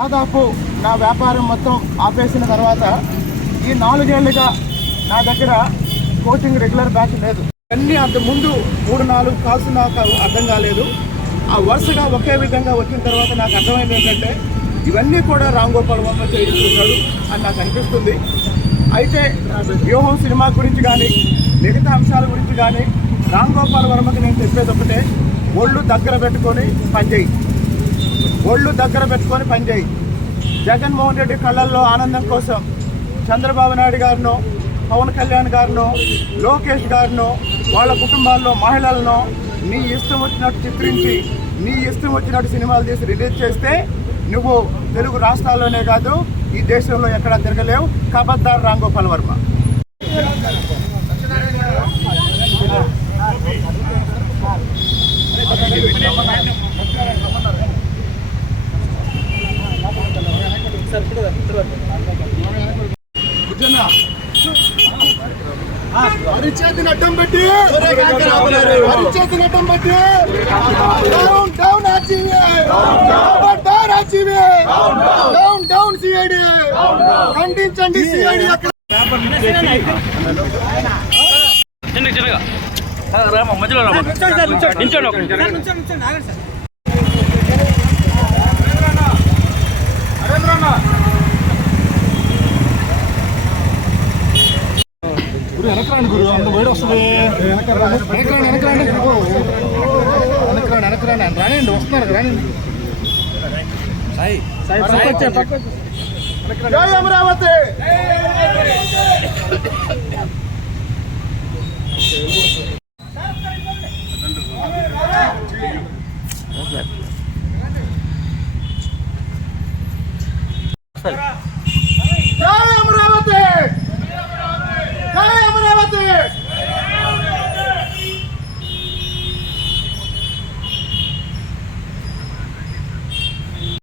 దాదాపు నా వ్యాపారం మొత్తం ఆపేసిన తర్వాత ఈ 4 ఏళ్లుగా నా దగ్గర కోచింగ్ రెగ్యులర్ బ్యాచ్ లేదు. అన్నీ అంత ముందు 3-4 కాల్స్ నాకు అర్థం కాలేదు. ఆ వరుసగా ఒకే విధంగా వచ్చిన తర్వాత నాకు అర్థమైంది ఏంటంటే ఇవన్నీ కూడా రామ్ గోపాల్ వర్మ చేయించుకుంటాడు అని నాకు అనిపిస్తుంది. అయితే వ్యూహం సినిమా గురించి కానీ మిగతా అంశాల గురించి కానీ రామ్ గోపాల్ వర్మకి నేను చెప్పేది ఒకటే, ఒళ్ళు దగ్గర పెట్టుకొని పనిచేయి, ఒళ్ళు దగ్గర పెట్టుకొని పనిచేయి. జగన్మోహన్ రెడ్డి కళ్ళల్లో ఆనందం కోసం చంద్రబాబు నాయుడు గారినో, పవన్ కళ్యాణ్ గారినో, లోకేష్ గారినో, వాళ్ళ కుటుంబాల్లో మహిళలను నీ ఇష్టం వచ్చినట్టు చిత్రించి నీ ఇష్టం వచ్చినట్టు సినిమాలు తీసి రిలీజ్ చేస్తే నువ్వు తెలుగు రాష్ట్రాల్లోనే కాదు ఈ దేశంలో ఎక్కడా తిరగలేవు. ఖబర్దార్ రామ్ గోపాల్ వర్మ. అరిచేతిని అడ్డం పెట్టి డౌన్ డౌన్ ఆర్జీవీ, ఖబర్దార్ ఆర్జీవీ, డౌన్ డౌన్ సిఐడి, ఖండించండి సిఐడి. అక్కడ మధ్యలో వెనకరాండి గురు, అంత బయట వస్తుంది. వెనకరాండి రానండి, వస్తున్నారు రానండి. జై అమరావతి. సరే